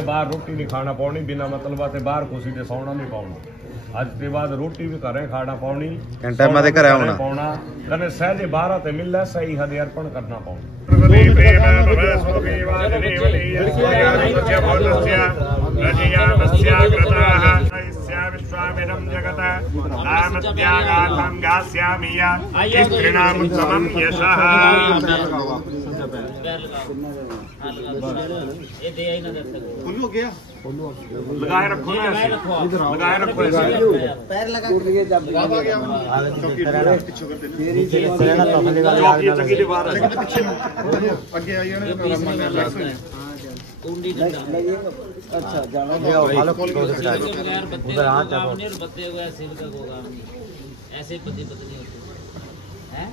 बाहर रोटी नहीं खाना पानी बिना मतलब ते बाहर कुछ दे सोना नहीं पाऊंगा आज के बाद रोटी भी करे खाना पानी घंटा में करे होना पाउना कने सहजे 12 ते मिल सही हद अर्पण करना पाऊंगा विश्वामिदं जगत नामत्यागार्थं गास्यामि स्त्रीणामुत्तमं यशः लगाए रखो ना लगाए रखो पैर लगा अच्छा जाना ऐसे पति पत्नी होते हैं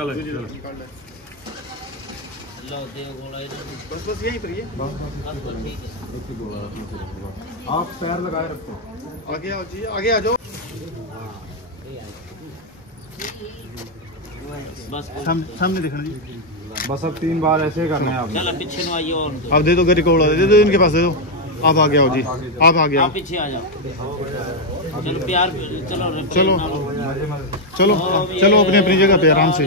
चलो बस यहीं पर आप पैर लगाए रखो आगे आओ जी आगे आ जाओ सामने देखना जी बस अब 3 बार ऐसे करना है आप पीछे न आइए और आप दे दो गरी को दे दो इनके पास दे दो आप आगे आओ जी आप आगे आओ पीछे आ जाओ चलो प्यार चलो चलो चलो चलो अपनी अपनी जगह पे आराम से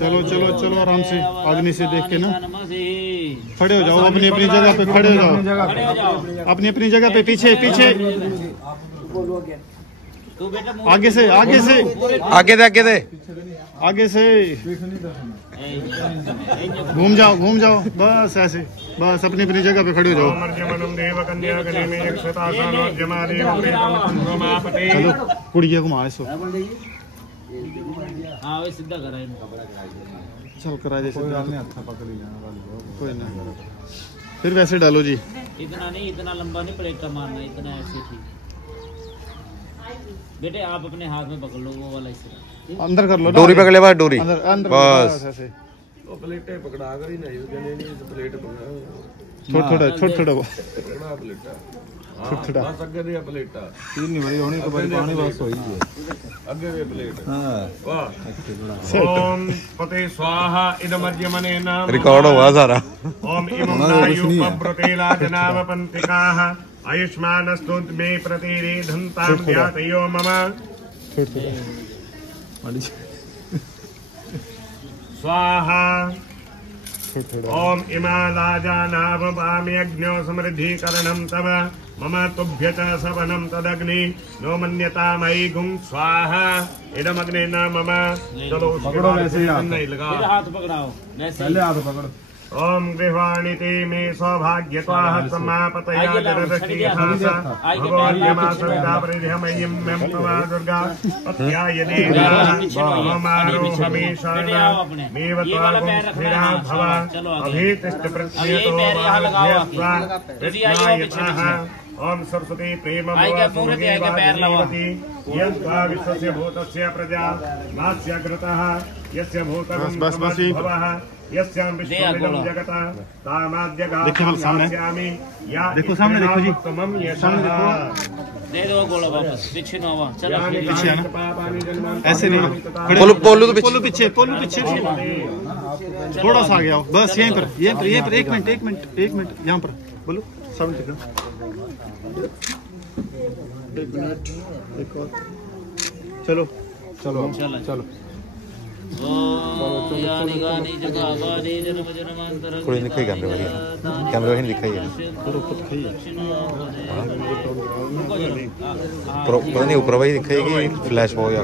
चलो चलो चलो आराम से अग्नि से देख के ना खड़े हो जाओ अपनी अपनी जगह पे खड़े हो जाओ अपनी अपनी जगह पे पीछे पीछे आगे से आगे से आगे दे आगे से घूम जाओ बस ऐसे बस अपनी अपनी जगह पे खड़े हो जाओ चलो कुड़िया घुमा इसको सीधा करा चल करा जैसे कोई ना फिर वैसे डालो जी इतना नहीं इतना लंबा नहीं प्लेट का मारना इतना ऐसे ठीक बेटे आप अपने हाथ में पकड़ लो वो वाला इस अंदर कर लो डोरी पकड़ ले डोरी अंदर बस ऐसे वो प्लेटें पकड़ा कर ही नहीं जने नहीं प्लेट पकड़ा छोटा पकड़ा प्लेटा छोटा बस अगे दे प्लेटा तीन नहीं बड़ी होनी तो बड़ी पानी बस होई है अगे दे प्लेट हां वाह ओम पते स्वाहा इदमर्यमने नाम रिकॉर्ड हुआ सारा ओम इमं नायुपब्रतेला जनाव पंतिकाः आयुष्मानस्तु मे प्रतिरेधन्तां ध्यातयो मम स्वाहा ओम इमालाजानावपाम्यग्न्यो समृद्धिकरणं तव मम तुभ्य च सवनं तदग्नि नो मन्यतामयि गुं स्वाहा इदमग्ने न मम चलो पकड़ो वैसे ही नहीं लगा हाथ पकड़ाओ पहले हाथ पकड़ ओम गृहाणि ते मे सौभाग्यत्वाः समापतया जरदशीयथासा भगवद्यमा सविता परिधमयिं में प्रभा दुर्गा पत्यायने ओमारोहमे शरणं मेव त्वागुं स्थिरा भव अभीतिष्ठ प्रत्ययतो माध्यस्त्वा ओम सरस्वती प्रेम यस्त्वा विश्वस्य भूतस्य प्रजा नास्यग्रतः यस्य भूतं भवः यस्यां विश्वमिदं जगतः तामाद्यगास्यामि या देखो सामने देखो जी तमं सामने देखो दे दो गोला वापस पीछे ना हुआ चलो पीछे आना ऐसे नहीं पोलू तो पीछे थोड़ा सा आगे आओ बस यहीं पर एक मिनट यहाँ पर बोलो सामने देखो 1 मिनट एक और चलो चलो थोड़ी दिखाई कैमरे वाली दिखाई है पता नहीं ऊपर भाई दिखाएगी फ्लैश हो या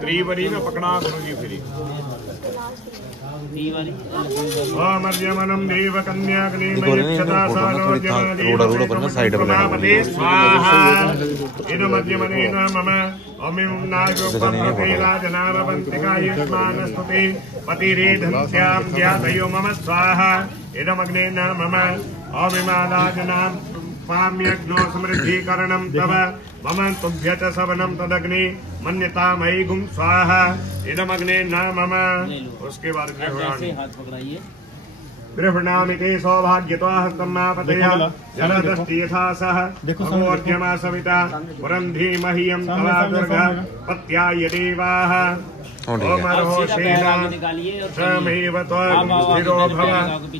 त्रिवरी में पकड़ा करो जी फिर ओमर्यमनं देव कन्याग्निमयक्षता सालोज्यमादे स्वाहा इदमर्यमनेन मम ओमिं नायोपप्रतेला जनावपन्तिकायुष्मानस्तुते पतिरेधन्स्यां ध्यातयो मम स्वाहा इदमग्नेन मम ओमिमादाजनां पाम्यग्नो समृद्धिकरणं तव मम तुभ्य च सवनं तदग्नि मन्यतामयि गुं स्वाहा इदमग्ने न मम। उसके बाद हाथ पकड़ाइए गृह्णामिते सौभाग्यतो हस्तमापतया जलदस्ति यथा सह भगवद्यमा सविता पुरं धीमहि तवा दुर्गा पत्याय देवाः ओमर्होषेण स्वमेव त्वं स्थिरो भव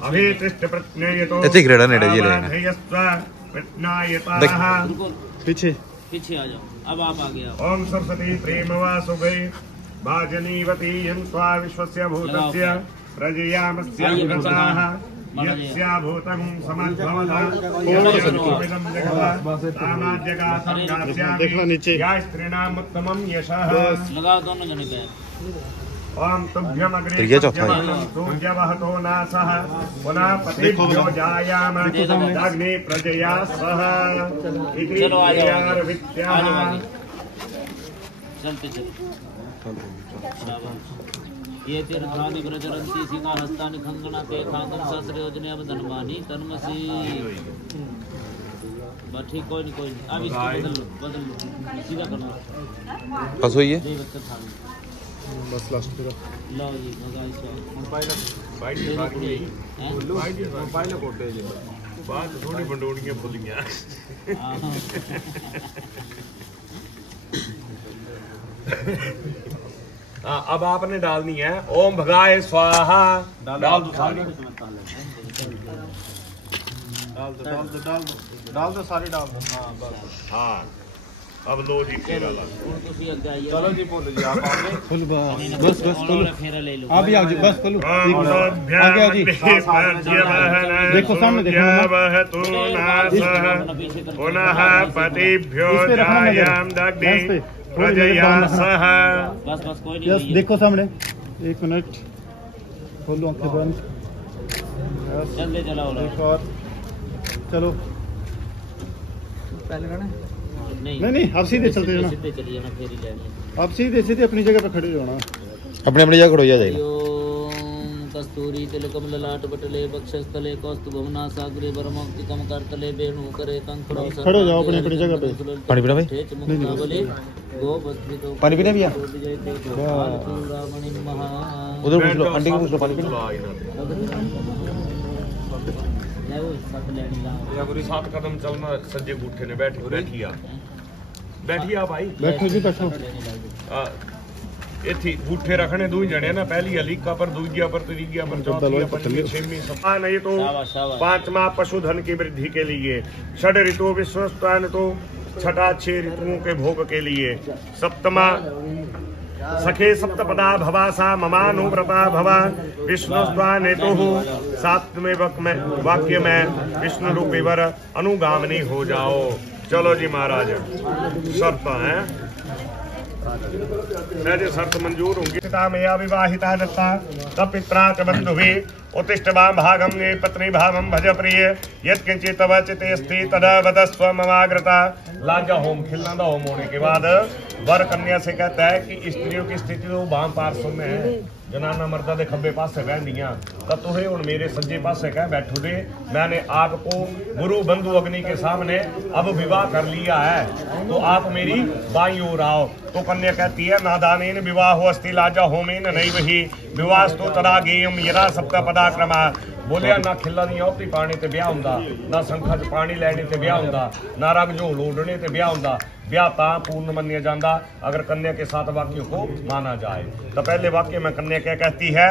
अभितिष्ठ प्रज्ञयतो अवाधयस्व प्रज्ञायताः पीछे पीछे आ जाओ। अब आप आ गया। ओम सरस्वती प्रेम वासुभे भाजनीवती यं स्वा विश्वस्य भूतस्य प्रजयामस्य व्रताः यस्या भूतं समद्भवता यस्यानुमिदं जगत् तामाद्यगातं गास्यामि या स्त्रीणाम् उत्तमं यशः। लगाओ दोनों जने पैर। ओम तुभ्यमग्रे सूर्यवहतो नासः पुनः पतिभ्यो जायाम अग्नि प्रजया सह इति विद्याः। चलते चलो। ये तीर्थानि प्रचरन्ति सीता हस्तानि खंगना के खांगम सहस्रयोजने अब धनवानी तन्मसी। बस ठीक कोई नहीं अब इसको बदल लो सीधा कर लो। बस वही है बस लास्ट पूरा लो जी भगवान बात थोड़ी बंडोड़ियां फुलियां। अब आपने डालनी है ओम भगाय स्वाहा। डाल दो सारी डाल दो सारी डाल दो। हाँ बस हाँ अब लो जी फेरा ला। चलो जी बोलो जी आप आगे फुल बस खोलो फेरा ले लो। आप ही आओ जी बस खोलो आगे आओ जी। देखो सामने देखो पुनः पतिभ्यो जायाम दग्धि प्रजया सह। बस बस कोई नहीं। देखो सामने 1 मिनट खोलो आंखें बंद। जल्दी चलाओ। एक और चलो पहले करना नहीं आप सीधे चलते जाना। सीधे चलिए ना फेरी लेनी। आप सीधे अपनी जगह पे खड़े जाना। अपनी जगह खड़ो जाएगा। कस्तूरी तिलकम ललाट बटले वक्षस्थले कौस्तुभवना सागरे वरमौक्तिकम करतले वेणु करे कंकड़ो। खड़े जाओ अपनी जगह पे। पानी पीना भाई। पानी पीना भैया उधर पूछ लो आंटी को पूछ लो पानी पीना। पूरी 7 कदम चलना सज्जे गुठे ने बैठिया भाई बैठो जी बैठो। इत्थी गुठे रखने दो ही जने ना पहली अलीका पर दूजिया पर तीजिया पर चौथी पंचमी छठवीं सपा नहीं तो 5वां पशुधन की वृद्धि के लिए 6 ऋतु विश्वस्तान तो 6 ऋतुओं के भोग के लिए 7वां सखे सप्तपदा भवासा ममानुव्रता भवा विष्णुस्वान हेतु 7वें वाक्य में विष्णु रूपी वर अनुगामिनी हो जाओ। चलो जी महाराज शर्त है सहजे शर्त मंजूर होंगी। मया विवाहिता दत्ता तब पित्रा च बंधुभिः उत्तिष्ठ मां भागं ये पत्नी भावं भज प्रिय यत्किंचित् तव चिते अस्ति तदा वदस्व ममाग्रता। लाजा होम खिलना होम होने के बाद वर कन्या से कहता है कि स्त्रियों की स्थिति तो बाम पार्श्व में है। जनाना मर्दा दे खब्बे पासे बहदियां तो तुहे हुण मेरे सज्जे पासे कह बैठो दे। मैंने आपको गुरु बंधु अग्नि के सामने अब विवाह कर लिया है तो आप मेरी बाईं ओर आओ। तो कन्या कहती है नादानेन विवाह अस्ति लाजा होमेन नैवहि विवाहस्तु तदा गेयम यदा सप्तपदाक्रमा। बोलिया ना खिला दी औती पानी ते ब्याह हुंदा ना संखा च पानी लैने ते ब्याह हुंदा ना रग झोल ओढ़ने ते ब्याह हुंदा। ब्याह ता पूर्ण मन्या जाता अगर कन्या के 7 वाक्यों को माना जाए। तो पहले वाक्य में कन्या क्या कहती है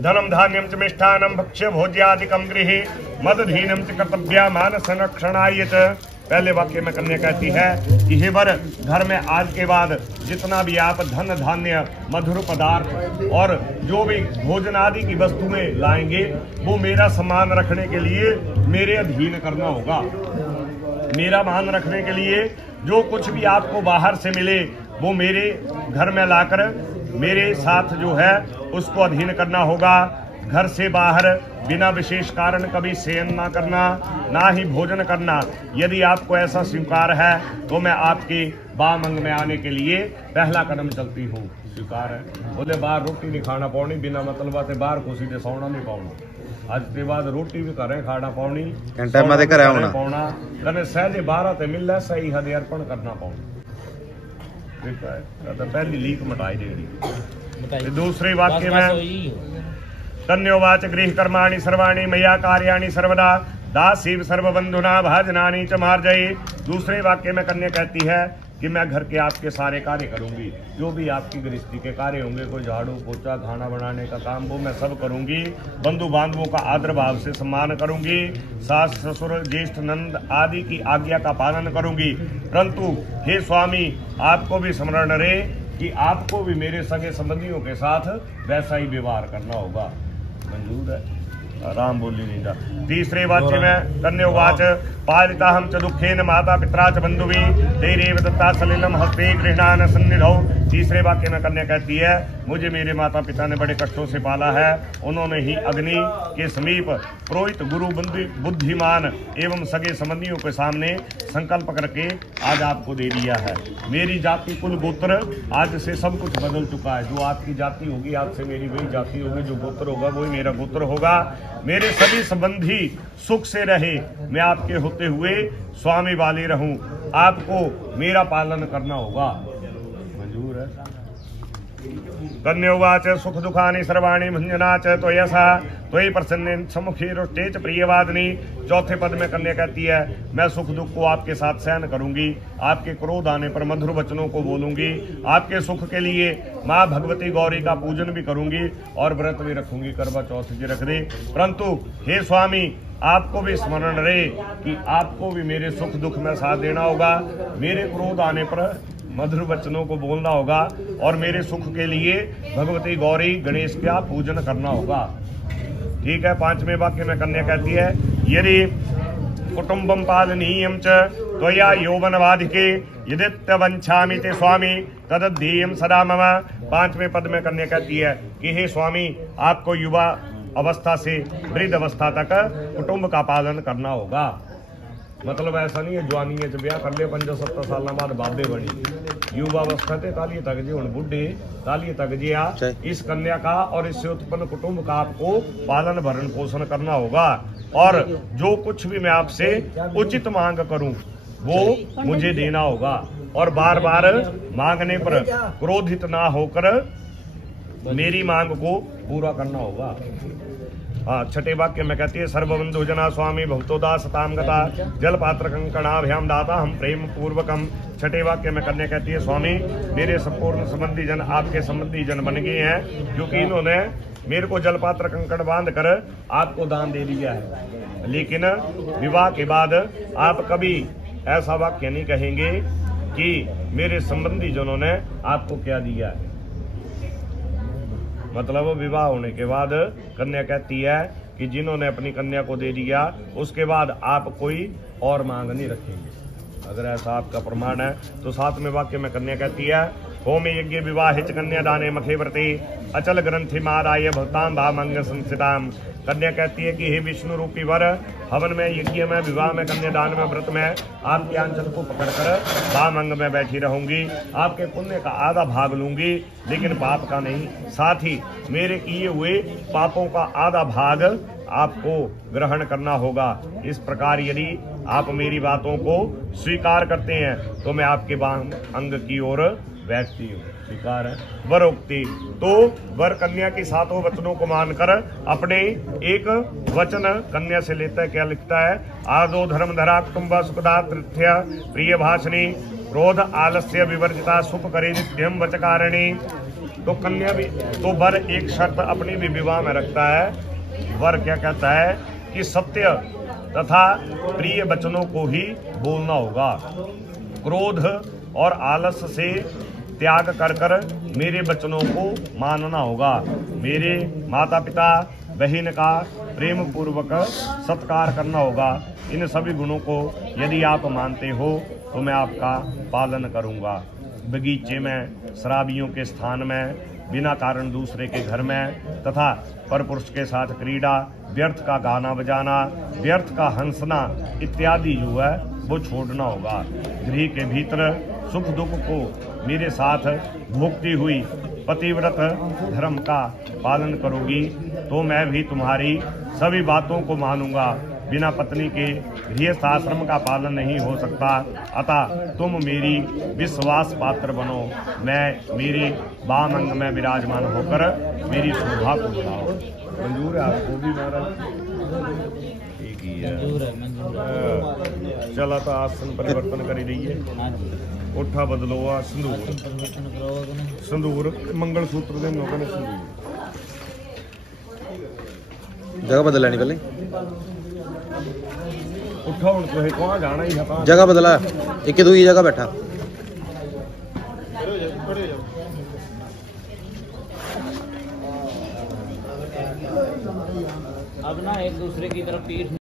धनम धान्यम च मिष्ठानम भक्ष्य भोज्यादिकम गृहे मदधीनम च कर्तव्या मान संरक्षणाय च। पहले वाक्य में कन्या कहती है कि हे वर घर में आज के बाद जितना भी आप धन धान्य मधुर पदार्थ और जो भी भोजन आदि की वस्तुएं लाएंगे वो मेरा सम्मान रखने के लिए मेरे अधीन करना होगा। मेरा मान रखने के लिए जो कुछ भी आपको बाहर से मिले वो मेरे घर में लाकर मेरे साथ जो है उसको अधीन करना होगा। घर से बाहर बिना विशेष कारण कभी शयन ना करना ना ही भोजन करना। यदि आपको ऐसा स्वीकार है तो मैं आपके बामंग में आने के लिए पहला कदम चलती हूँ। स्वीकार है बोले बाहर रोटी नहीं खाना पानी बिना मतलब से बाहर को सीधे सोना नहीं पाना। आज के बाद रोटी भी करें खाना पानी पाना कने सहजे 12 ते मिल सही हद अर्पण करना पाना। तो पहली लीक मिटाई देगी। दूसरे वाक्य में कन्योवाच गृह कर्माणि सर्वाणि मया कार्याणि सर्वदा दासीव सर्वबंधुना भाजनानि च मार्जये। दूसरे वाक्य में कन्या कहती है कि मैं घर के आपके सारे कार्य करूंगी, जो भी आपकी गृहस्थी के कार्य होंगे, कोई झाड़ू पोछा खाना बनाने का काम, वो मैं सब करूंगी। बंधु बांधवों का आदर भाव से सम्मान करूंगी। सास ससुर ज्येष्ठ नंद आदि की आज्ञा का पालन करूंगी। परंतु हे स्वामी, आपको भी स्मरण रहे कि आपको भी मेरे सगे संबंधियों के साथ वैसा ही व्यवहार करना होगा। मंजूर है? राम बोली नहीं था। तीसरे वाक्य में कन्योवाच पालिता हम च दुखेन माता पित्रा च बंधुवी तेरेव दत्ता सलिलम हस्ते गृह्णान सन्निधौ। तीसरे वाक्य में कन्या कहती है, मुझे मेरे माता पिता ने बड़े कष्टों से पाला है। उन्होंने ही अग्नि के समीप पुरोहित गुरु बुद्धिमान एवं सगे संबंधियों के सामने संकल्प करके आज आपको दे दिया है। मेरी जाति कुल गोत्र आज से सब कुछ बदल चुका है। जो आपकी जाति होगी आज से मेरी वही जाति होगी, जो गोत्र होगा वही मेरा गोत्र होगा। मेरे सभी संबंधी सुख से रहे, मैं आपके होते हुए स्वामी वाली रहूं। आपको मेरा पालन करना होगा। मंजूर है? कन्योवाच सुख दुखानि सर्वाणि भंजना च त्वयसा त्वयि प्रसन्न सम्मुखे रुष्टे च प्रियवादिनी। चौथे पद में कन्या कहती है, मैं सुख दुख को आपके साथ सहन करूंगी। आपके क्रोध आने पर मधुर वचनों को बोलूंगी। आपके सुख के लिए माँ भगवती गौरी का पूजन भी करूंगी और व्रत भी रखूंगी। करवा चौथ जी रख दे। परंतु हे स्वामी, आपको भी स्मरण रहे कि आपको भी मेरे सुख दुख में साथ देना होगा। मेरे क्रोध आने पर मधुर वचनों को बोलना होगा और मेरे सुख के लिए भगवती गौरी गणेश का पूजन करना होगा। ठीक है? पांचवें वाक्य में कन्या कहती है, यदि कुटुंबम पालनीयम च त्वया यौवनवाधिके यदित्यवंछामि ते स्वामी तदध्येयम सदा मम। पांचवें पद में कन्या कहती है कि हे स्वामी, आपको युवा अवस्था से वृद्ध अवस्था तक कुटुंब का पालन करना होगा। मतलब ऐसा नहीं है जवानी च ब्याह कर ले 75 साल बाद बाबे बनी। युवा अवस्था ते ताली तक जी हुण बुढ़े ताली तक जी आ। इस कन्या का और इससे उत्पन्न कुटुंब का आपको पालन भरण पोषण करना होगा। और जो कुछ भी मैं आपसे उचित मांग करूं वो मुझे देना होगा। और बार बार मांगने पर क्रोधित ना होकर मेरी मांग को पूरा करना होगा। छठे वाक्य में कहती है, सर्वबंधु जना स्वामी भक्तोदा सताम गता जल पात्र कंकणाभ्याम दाता हम प्रेम पूर्वकम। छठे वाक्य में कन्या कहती है, स्वामी मेरे संपूर्ण संबंधी जन आपके संबंधी जन बन गए हैं, क्योंकि इन्होंने मेरे को जल पात्र कंकण बांध कर आपको दान दे दिया है। लेकिन विवाह के बाद आप कभी ऐसा वाक्य नहीं कहेंगे कि मेरे संबंधी जनों ने आपको क्या दिया है। मतलब विवाह होने के बाद कन्या कहती है कि जिन्होंने अपनी कन्या को दे दिया उसके बाद आप कोई और मांग नहीं रखेंगे। अगर ऐसा आपका प्रमाण है तो सातवें वाक्य में कन्या कहती है, होम यज्ञ विवाहित कन्या दाने मखे व्रते अचल ग्रंथि माराय भक्ताम भामंग संसिताम। कन्या कहती है कि हे विष्णु रूपी वर, हवन में यज्ञ में विवाह में कन्यादान में व्रत में आपके आंचल को पकड़कर भामंग में बैठी रहूंगी। आपके पुण्य का आधा भाग लूंगी लेकिन पाप का नहीं। साथ ही मेरे किए हुए पापों का आधा भाग आपको ग्रहण करना होगा। इस प्रकार यदि आप मेरी बातों को स्वीकार करते हैं तो मैं आपके वाम अंग की ओर बैठती हूँ। स्वीकार है? वरोक्ति तो वर कन्या की सातों वचनों को मानकर अपने एक वचन कन्या से लेता है। क्या लिखता है? आदो धर्म धरा कुटुंब सुखदा तृथ्य प्रिय भाषणी क्रोध आलस्य विवर्जिता सुख करे नित्यम वचकारिणी। तो कन्या भी तो वर एक शर्त अपनी भी विवाह में रखता है। वर क्या कहता है कि सत्य तथा प्रिय वचनों को ही बोलना होगा। क्रोध और आलस से त्याग कर कर मेरे वचनों को मानना होगा। मेरे माता पिता बहन का प्रेम पूर्वक सत्कार करना होगा। इन सभी गुणों को यदि आप मानते हो तो मैं आपका पालन करूंगा। बगीचे में, शराबियों के स्थान में, बिना कारण दूसरे के घर में तथा परपुरुष के साथ क्रीड़ा, व्यर्थ का गाना बजाना, व्यर्थ का हंसना इत्यादि जो है वो छोड़ना होगा। गृह के भीतर सुख दुख को मेरे साथ भोगती हुई पतिव्रत धर्म का पालन करोगी तो मैं भी तुम्हारी सभी बातों को मानूंगा। बिना पत्नी के गृहस्थ आश्रम का पालन नहीं हो सकता। अतः तुम मेरी विश्वास पात्र बनो। मैं मेरे वाम अंग में विराजमान होकर मेरी शोभा को बढ़ाओ। मंजूर है आपको भी महाराज? ठीक ही है। मंजूर है, मंजूर है। चला तो आसन परिवर्तन करी रही हाँ जी। है। उठा बदलो आ संदूर, आसन परिवर्तन कराओगे ना? संदूर मंगल सूत्र दे लोगों ने संदूर जगह बदल नहीं पहले उठा हूं तो कहाँ जाना ही है जगह बदला एक दो ही जगह बैठा अब ना एक दूसरे की तरफ पीठ